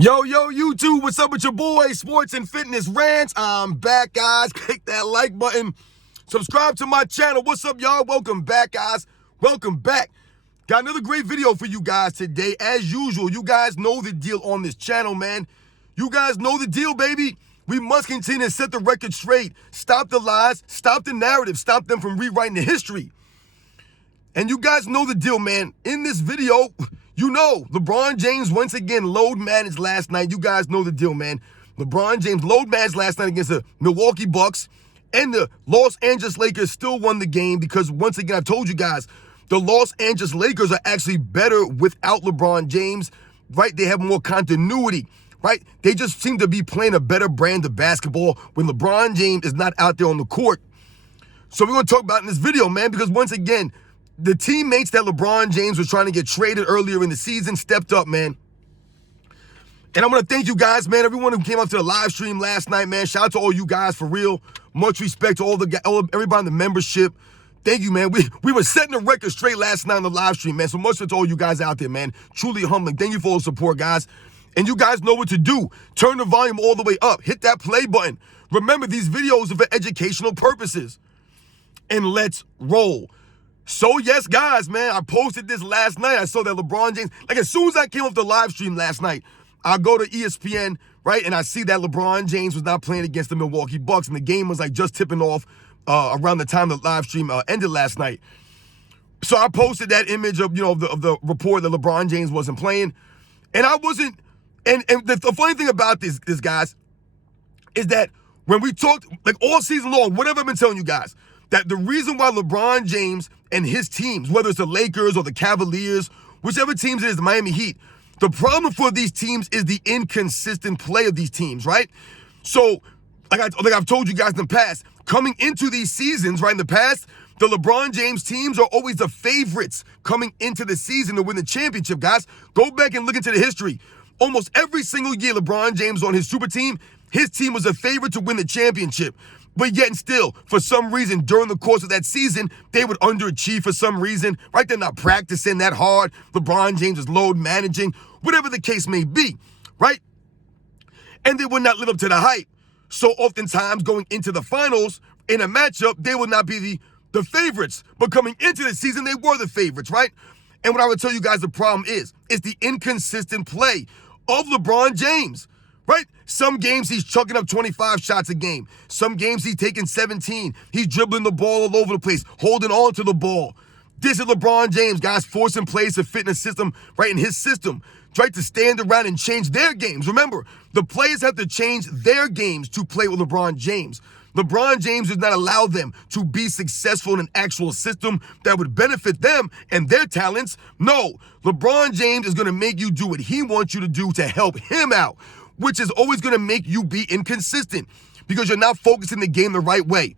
Yo, YouTube, what's up with your boy, Sports and Fitness Rants? I'm back, guys. Click that like button. Subscribe to my channel. What's up, y'all? Welcome back, guys. Welcome back. Got another great video for you guys today. As usual, you guys know the deal on this channel, man. You guys know the deal, baby. We must continue to set the record straight. Stop the lies. Stop the narrative. Stop them from rewriting the history. And you guys know the deal, man. In this video, you know, LeBron James once again load managed last night. You guys know the deal, man. LeBron James load managed last night against the Milwaukee Bucks, and the Los Angeles Lakers still won the game because, once again, I told you guys, the Los Angeles Lakers are actually better without LeBron James, right? They have more continuity, right? They just seem to be playing a better brand of basketball when LeBron James is not out there on the court. So we're going to talk about it in this video, man, because once again, the teammates that LeBron James was trying to get traded earlier in the season stepped up, man. And I want to thank you guys, man. Everyone who came up to the live stream last night, man. Shout out to all you guys, for real. Much respect to everybody in the membership. Thank you, man. We were setting the record straight last night on the live stream, man. So much to all you guys out there, man. Truly humbling. Thank you for all the support, guys. And you guys know what to do. Turn the volume all the way up. Hit that play button. Remember, these videos are for educational purposes. And let's roll. So, yes, guys, man, I posted this last night. I saw that LeBron James, like as soon as I came off the live stream last night, I go to ESPN, right, and I see that LeBron James was not playing against the Milwaukee Bucks, and the game was like just tipping off around the time the live stream ended last night. So I posted that image of, of the report that LeBron James wasn't playing, and I wasn't, and the funny thing about this, guys, is that when we talked, like all season long, whatever I've been telling you guys, that the reason why LeBron James and his teams, whether it's the Lakers or the Cavaliers, whichever teams it is, the Miami Heat, the problem for these teams is the inconsistent play of these teams, right? So, like I've told you guys in the past, coming into these seasons, right, in the past, the LeBron James teams are always the favorites coming into the season to win the championship, guys. Go back and look into the history. Almost every single year LeBron James on his super team, his team was a favorite to win the championship. But yet and still, for some reason, during the course of that season, they would underachieve for some reason, right? They're not practicing that hard. LeBron James is load managing, whatever the case may be, right? And they would not live up to the hype. So oftentimes going into the finals in a matchup, they would not be the favorites. But coming into the season, they were the favorites, right? And what I would tell you guys the problem is the inconsistent play of LeBron James. Right? Some games he's chucking up 25 shots a game. Some games he's taking 17. He's dribbling the ball all over the place, holding on to the ball. This is LeBron James, guys, forcing plays to fit in a system, right, in his system. Try to stand around and change their games. Remember, the players have to change their games to play with LeBron James. LeBron James does not allow them to be successful in an actual system that would benefit them and their talents. No, LeBron James is going to make you do what he wants you to do to help him out, which is always going to make you be inconsistent because you're not focusing the game the right way.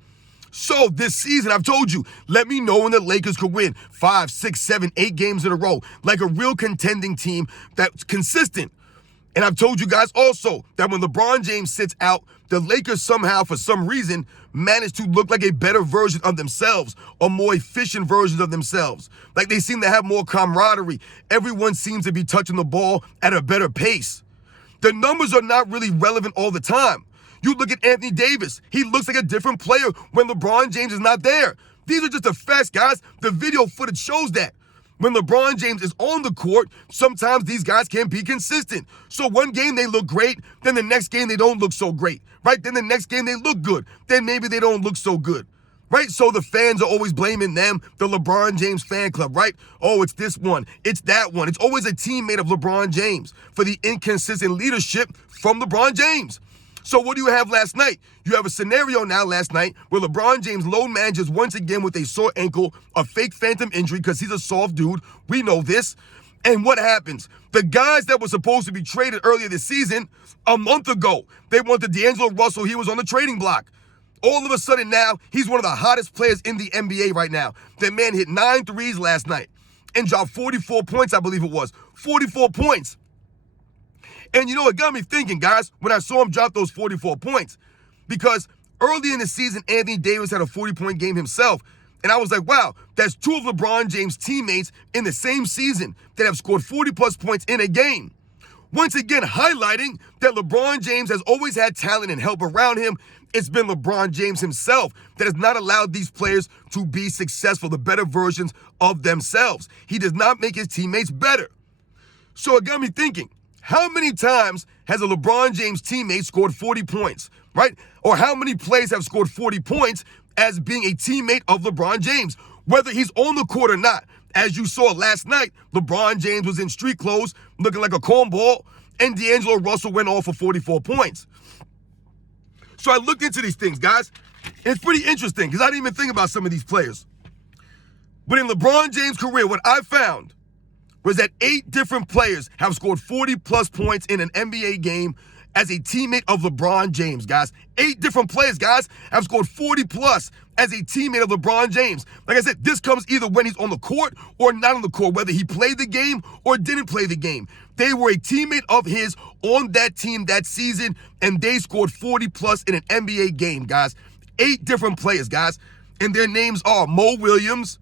So this season, I've told you, let me know when the Lakers could win 5, 6, 7, 8 games in a row, like a real contending team that's consistent. And I've told you guys also that when LeBron James sits out, the Lakers somehow, for some reason, manage to look like a better version of themselves, a more efficient version of themselves. Like they seem to have more camaraderie. Everyone seems to be touching the ball at a better pace. The numbers are not really relevant all the time. You look at Anthony Davis. He looks like a different player when LeBron James is not there. These are just the facts, guys. The video footage shows that. When LeBron James is on the court, sometimes these guys can't be consistent. So one game they look great, then the next game they don't look so great, right? Then the next game they look good, then maybe they don't look so good. Right? So the fans are always blaming them, the LeBron James fan club, right? Oh, it's this one, it's that one. It's always a teammate of LeBron James for the inconsistent leadership from LeBron James. So what do you have last night? You have a scenario now last night where LeBron James load manages once again with a sore ankle, a fake phantom injury because he's a soft dude. We know this. And what happens? The guys that were supposed to be traded earlier this season, a month ago, they wanted D'Angelo Russell. He was on the trading block. All of a sudden now, he's one of the hottest players in the NBA right now. That man hit 9 threes last night and dropped 44 points, I believe it was. 44 points. And you know, it got me thinking, guys, when I saw him drop those 44 points. Because early in the season, Anthony Davis had a 40-point game himself. And I was like, wow, that's two of LeBron James' teammates in the same season that have scored 40-plus points in a game. once again highlighting that LeBron James has always had talent and help around him. It's been LeBron James himself that has not allowed these players to be successful, the better versions of themselves. He does not make his teammates better. So it got me thinking, how many times has a LeBron James teammate scored 40 points, right? Or how many players have scored 40 points as being a teammate of LeBron James, whether he's on the court or not? As you saw last night, LeBron James was in street clothes looking like a cornball, and D'Angelo Russell went off for 44 points. So I looked into these things, guys. It's pretty interesting because I didn't even think about some of these players. But in LeBron James' career, what I found was that 8 different players have scored 40-plus points in an NBA game as a teammate of LeBron James, guys. 8 different players, guys, have scored 40-plus as a teammate of LeBron James. Like I said, this comes either when he's on the court or not on the court, whether he played the game or didn't play the game. They were a teammate of his on that team that season, and they scored 40-plus in an NBA game, guys. 8 different players, guys. And their names are Mo Williams.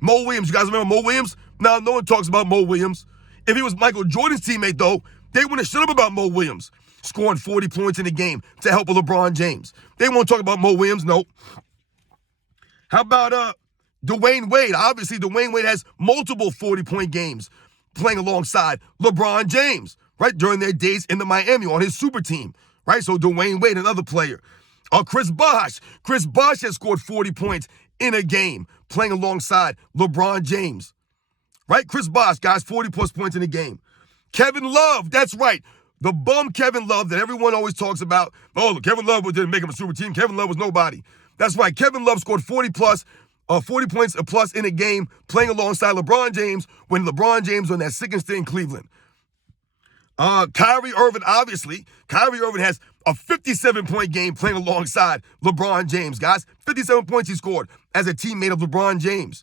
Mo Williams, you guys remember Mo Williams? Now, no one talks about Mo Williams. If he was Michael Jordan's teammate, though, they wouldn't have shut up about Mo Williams scoring 40 points in a game to help with LeBron James. They won't talk about Mo Williams, no. How about Dwayne Wade? Obviously, Dwayne Wade has multiple 40-point games playing alongside LeBron James, right, during their days in the Miami on his super team, right? So Dwayne Wade, another player. Chris Bosh. Chris Bosh has scored 40 points in a game playing alongside LeBron James, right? Chris Bosh, guys, 40-plus points in a game. Kevin Love, that's right. The bum Kevin Love that everyone always talks about. Oh, look, Kevin Love didn't make him a super team. Kevin Love was nobody. That's right. Kevin Love scored 40 points plus in a game playing alongside LeBron James when LeBron James was on that second stint in Cleveland. Kyrie Irving, obviously. Kyrie Irving has a 57-point game playing alongside LeBron James, guys. 57 points he scored as a teammate of LeBron James.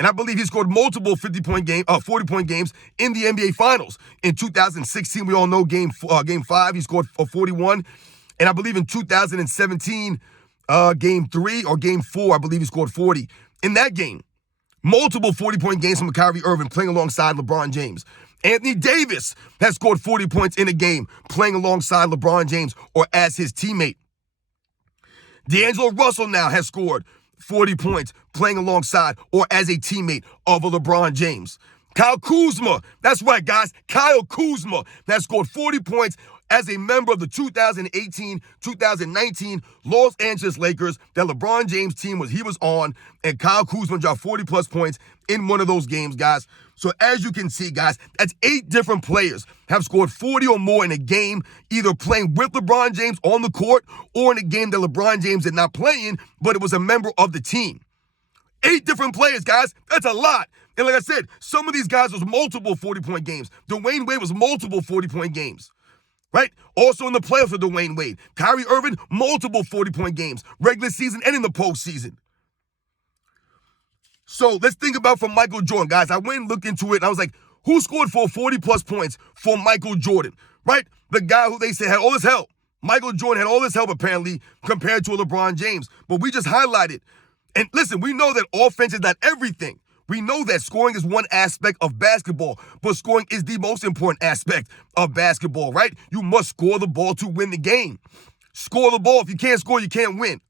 And I believe he scored multiple 40-point games in the NBA Finals. In 2016, we all know game 5, he scored 41. And I believe in 2017, game 3 or game 4, I believe he scored 40. In that game, multiple 40-point games from Kyrie Irving playing alongside LeBron James. Anthony Davis has scored 40 points in a game playing alongside LeBron James or as his teammate. D'Angelo Russell now has scored 40 points playing alongside or as a teammate of a LeBron James. Kyle Kuzma, that's right, guys. Kyle Kuzma has scored 40 points as a member of the 2018-2019 Los Angeles Lakers that LeBron James team he was on, and Kyle Kuzma dropped 40-plus points in one of those games, guys. So as you can see, guys, that's 8 different players have scored 40 or more in a game, either playing with LeBron James on the court or in a game that LeBron James did not play in, but it was a member of the team. 8 different players, guys. That's a lot. And like I said, some of these guys was multiple 40-point games. Dwayne Wade was multiple 40-point games, right? Also in the playoffs for Dwayne Wade. Kyrie Irving, multiple 40-point games, regular season and in the postseason. So let's think about from Michael Jordan, guys. I went and looked into it, and I was like, who scored for 40-plus points for Michael Jordan, right? The guy who they said had all this help. Michael Jordan had all this help, apparently, compared to a LeBron James. But we just highlighted. And listen, we know that offense is not everything. We know that scoring is one aspect of basketball, but scoring is the most important aspect of basketball, right? You must score the ball to win the game. Score the ball. If you can't score, you can't win,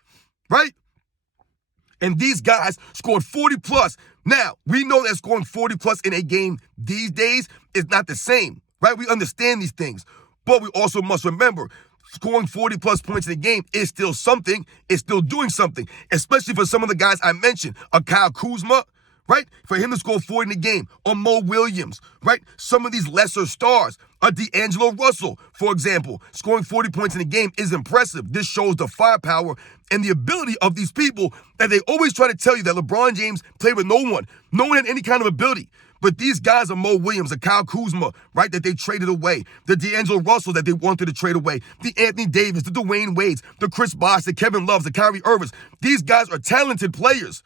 right? And these guys scored 40-plus. Now, we know that scoring 40-plus in a game these days is not the same, right? We understand these things. But we also must remember, scoring 40-plus points in a game is still something. It's still doing something, especially for some of the guys I mentioned. A Kyle Kuzma, right? For him to score 40 in the game. Or Mo Williams, right? Some of these lesser stars. A D'Angelo Russell, for example, scoring 40 points in a game is impressive. This shows the firepower and the ability of these people that they always try to tell you that LeBron James played with no one. No one had any kind of ability. But these guys are Mo Williams, a Kyle Kuzma, right, that they traded away. The D'Angelo Russell that they wanted to trade away. The Anthony Davis, the Dwayne Wades, the Chris Bosh, the Kevin Loves, the Kyrie Irvings. These guys are talented players,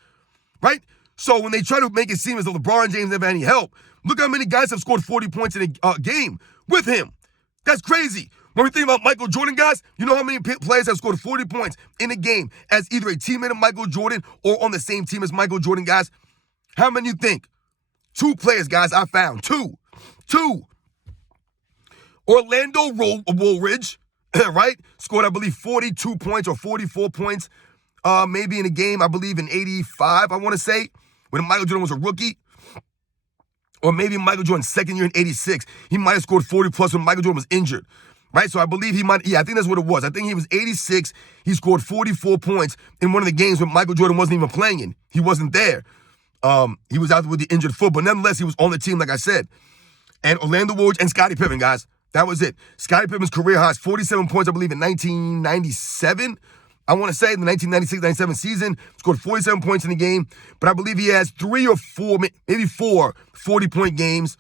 right? So when they try to make it seem as though LeBron James never had any help, look how many guys have scored 40 points in a game with him. That's crazy. When we think about Michael Jordan, guys, you know how many players have scored 40 points in a game as either a teammate of Michael Jordan or on the same team as Michael Jordan, guys? How many you think? 2 players, guys, I found. 2. Orlando Woolridge, right? Scored, I believe, 42 points or 44 points, maybe in a game, I believe, in 85, I want to say, when Michael Jordan was a rookie. Or maybe Michael Jordan's second year in 86. He might have scored 40 plus when Michael Jordan was injured. Right? So I believe he might, I think that's what it was. I think he was 86. He scored 44 points in one of the games when Michael Jordan wasn't even playing in. He wasn't there. He was out with the injured foot, but nonetheless, he was on the team, like I said. And Orlando Woolridge and Scottie Pippen, guys. That was it. Scottie Pippen's career high is 47 points, I believe, in 1997. I want to say in the 1996-97 season, scored 47 points in the game. But I believe he has 3 or 4, maybe 4 40-point games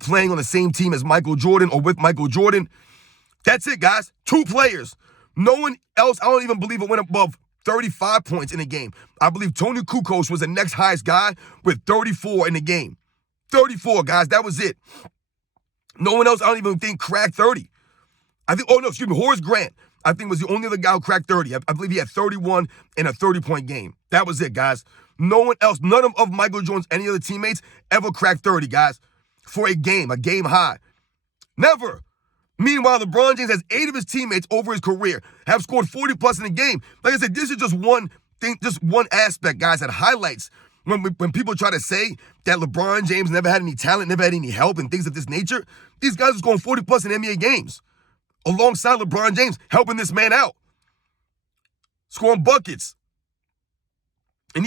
playing on the same team as Michael Jordan or with Michael Jordan. That's it, guys. 2 players. No one else, I don't even believe it went above 35 points in a game. I believe Tony Kukoc was the next highest guy with 34 in the game. 34, guys. That was it. No one else, I don't even think, cracked 30. Horace Grant, I think, was the only other guy who cracked 30. I believe he had 31 in a 30-point game. That was it, guys. No one else, none of Michael Jordan's any other teammates ever cracked 30, guys, for a game high. Never. Meanwhile, LeBron James has 8 of his teammates over his career have scored 40 plus in a game. Like I said, this is just one thing, just one aspect, guys, that highlights when people try to say that LeBron James never had any talent, never had any help and things of this nature. These guys are scoring 40 plus in NBA games alongside LeBron James, helping this man out, scoring buckets. And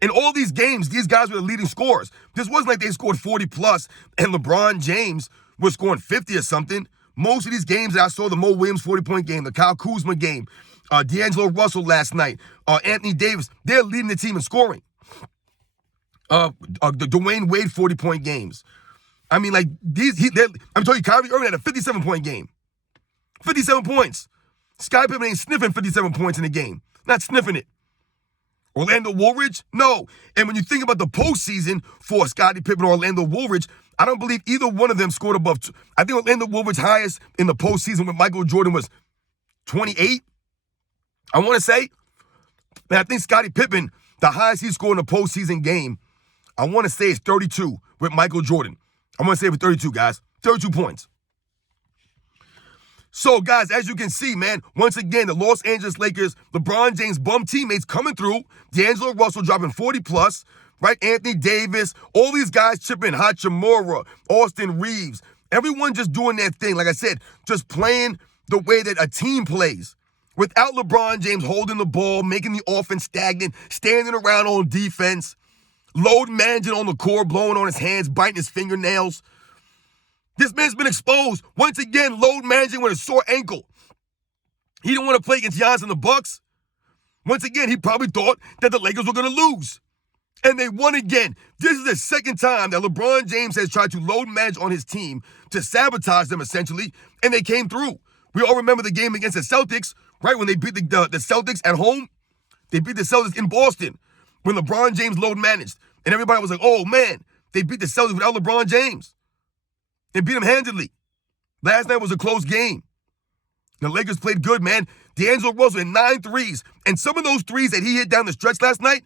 in all these games, these guys were the leading scorers. This wasn't like they scored 40 plus and LeBron James was scoring 50 or something. Most of these games that I saw, the Mo Williams 40-point game, the Kyle Kuzma game, D'Angelo Russell last night, Anthony Davis, they're leading the team in scoring. The Dwayne Wade 40-point games. I mean, like, I'm telling you, Kyrie Irving had a 57-point game. 57 points. Scottie Pippen ain't sniffing 57 points in a game. Not sniffing it. Orlando Woolridge? No. And when you think about the postseason for Scottie Pippen or Orlando Woolridge, I don't believe either one of them scored above. I think Orlando Woolridge's highest in the postseason with Michael Jordan was 28. I want to say. And I think Scottie Pippen, the highest he scored in a postseason game, I want to say is 32 with Michael Jordan. I want to say it was 32, guys. 32 points. So, guys, as you can see, man, once again, the Los Angeles Lakers, LeBron James bum teammates coming through. D'Angelo Russell dropping 40 plus, right? Anthony Davis, all these guys chipping, Hachimura, Austin Reeves, everyone just doing their thing. Like I said, just playing the way that a team plays. Without LeBron James holding the ball, making the offense stagnant, standing around on defense, load managing on the court, blowing on his hands, biting his fingernails. This man's been exposed. Once again, load managing with a sore ankle. He didn't want to play against Giannis and the Bucks. Once again, he probably thought that the Lakers were going to lose. And they won again. This is the second time that LeBron James has tried to load manage on his team to sabotage them, essentially, and they came through. We all remember the game against the Celtics, right? When they beat the Celtics at home. They beat the Celtics in Boston when LeBron James load managed. And everybody was like, oh, man, they beat the Celtics without LeBron James. They beat him handedly. Last night was a close game. The Lakers played good, man. D'Angelo Russell had 9 threes. And some of those threes that he hit down the stretch last night,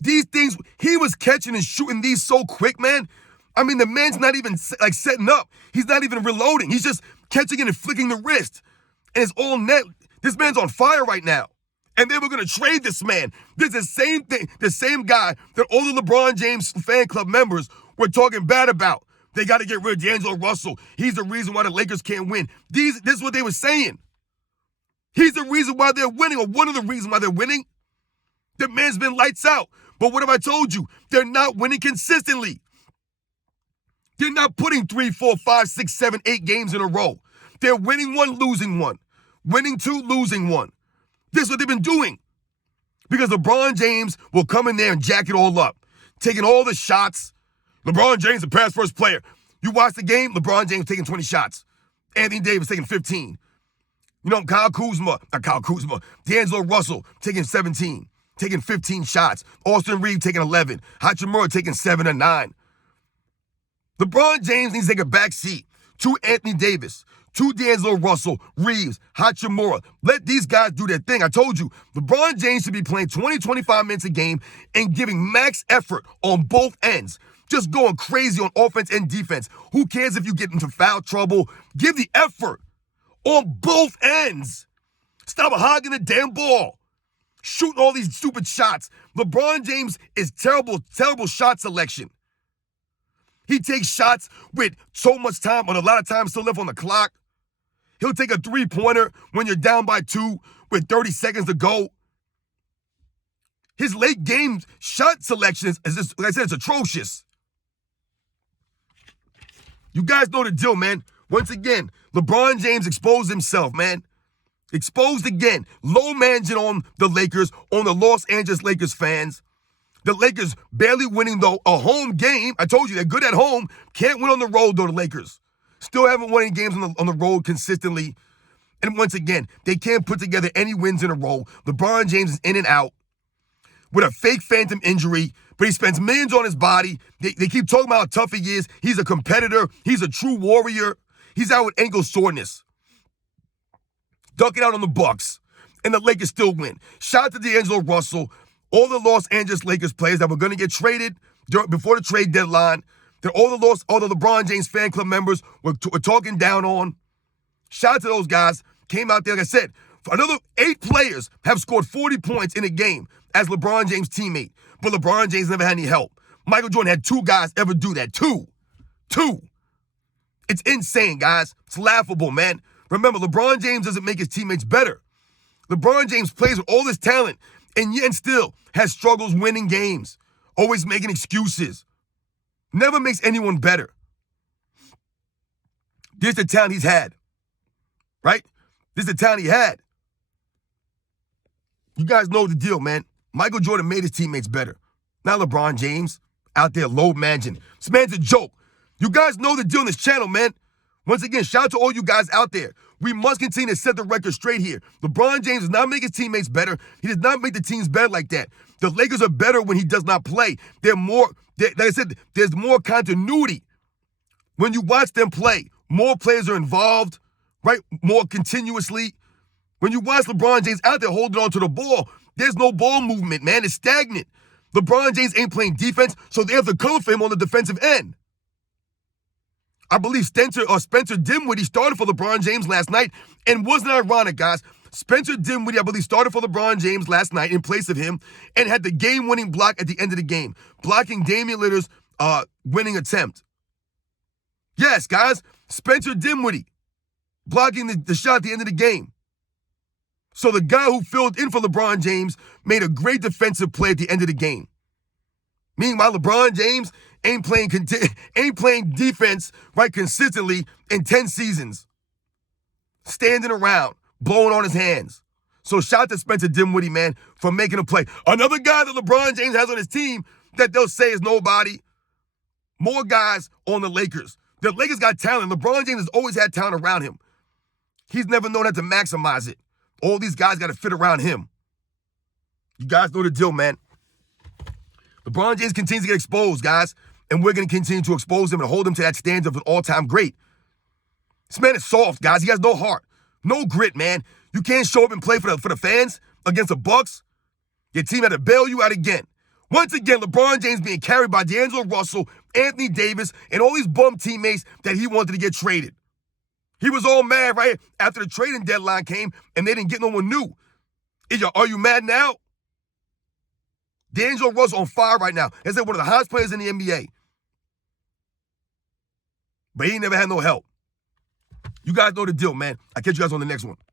these things, he was catching and shooting these so quick, man. I mean, the man's not even like setting up. He's not even reloading. He's just catching it and flicking the wrist. And it's all net. This man's on fire right now. And they were going to trade this man. This is the same thing, the same guy that all the LeBron James fan club members were talking bad about. They got to get rid of D'Angelo Russell. He's the reason why the Lakers can't win. This is what they were saying. He's the reason why they're winning, or one of the reasons why they're winning. The man's been lights out. But what have I told you? They're not winning consistently. They're not putting 3, 4, 5, 6, 7, 8 games in a row. They're winning one, losing one. Winning 2, losing 1. This is what they've been doing. Because LeBron James will come in there and jack it all up. Taking all the shots. LeBron James, the pass first player. You watch the game, LeBron James taking 20 shots. Anthony Davis taking 15. You know, D'Angelo Russell taking 17, taking 15 shots. Austin Reeves taking 11. Hachimura taking 7 or 9. LeBron James needs to take a back seat to Anthony Davis, to D'Angelo Russell, Reeves, Hachimura. Let these guys do their thing. I told you, LeBron James should be playing 20, 25 minutes a game and giving max effort on both ends. just going crazy on offense and defense. Who cares if you get into foul trouble? Give the effort on both ends. Stop hogging the damn ball. Shooting all these stupid shots. LeBron James is terrible shot selection. He takes shots with so much time, and a lot of time still left on the clock. He'll take a three-pointer when you're down by 2 with 30 seconds to go. His late game shot selection is just, like I said, it's atrocious. You guys know the deal, man. Once again, LeBron James exposed himself, man. Exposed again. Low managing on the Lakers, on the Los Angeles Lakers fans. The Lakers barely winning, though, a home game. I told you, they're good at home. Can't win on the road, though, the Lakers. Still haven't won any games on the road consistently. And once again, they can't put together any wins in a row. LeBron James is in and out with a fake phantom injury, but he spends millions on his body. They keep talking about how tough he is. He's a competitor. He's a true warrior. He's out with ankle soreness. Ducking out on the Bucks, and the Lakers still win. Shout out to D'Angelo Russell, all the Los Angeles Lakers players that were going to get traded before the trade deadline, that all the LeBron James fan club members were talking down on. Shout out to those guys. Came out there, like I said, for another 8 players have scored 40 points in a game as LeBron James' teammate. But LeBron James never had any help. Michael Jordan had 2 guys ever do that. Two. It's insane, guys. It's laughable, man. Remember, LeBron James doesn't make his teammates better. LeBron James plays with all this talent and yet still has struggles winning games. Always making excuses. Never makes anyone better. This is the talent he's had. Right? This is the talent he had. You guys know the deal, man. Michael Jordan made his teammates better. Not LeBron James out there low managing. This man's a joke. You guys know the deal on this channel, man. Once again, shout out to all you guys out there. We must continue to set the record straight here. LeBron James does not make his teammates better. He does not make the teams better like that. The Lakers are better when he does not play. Like I said, there's more continuity when you watch them play. More players are involved, right? More continuously. When you watch LeBron James out there holding on to the ball, there's no ball movement, man. It's stagnant. LeBron James ain't playing defense, so they have to cover for him on the defensive end. I believe Spencer Dinwiddie started for LeBron James last night, and wasn't ironic, guys. Spencer Dinwiddie, I believe, started for LeBron James last night in place of him and had the game-winning block at the end of the game, blocking Damian Lillard's winning attempt. Yes, guys, Spencer Dinwiddie blocking the shot at the end of the game. So the guy who filled in for LeBron James made a great defensive play at the end of the game. Meanwhile, LeBron James ain't playing defense right consistently in 10 seasons. Standing around, blowing on his hands. So shout out to Spencer Dinwiddie, man, for making a play. Another guy that LeBron James has on his team that they'll say is nobody. More guys on the Lakers. The Lakers got talent. LeBron James has always had talent around him. He's never known how to maximize it. All these guys got to fit around him. You guys know the deal, man. LeBron James continues to get exposed, guys, and we're going to continue to expose him and hold him to that standard of an all-time great. This man is soft, guys. He has no heart, no grit, man. You can't show up and play for the fans against the Bucks. Your team had to bail you out again. Once again, LeBron James being carried by D'Angelo Russell, Anthony Davis, and all these bum teammates that he wanted to get traded. He was all mad right after the trading deadline came and they didn't get no one new. Are you mad now? D'Angelo Russell on fire right now. He's one of the hottest players in the NBA. But he never had no help. You guys know the deal, man. I'll catch you guys on the next one.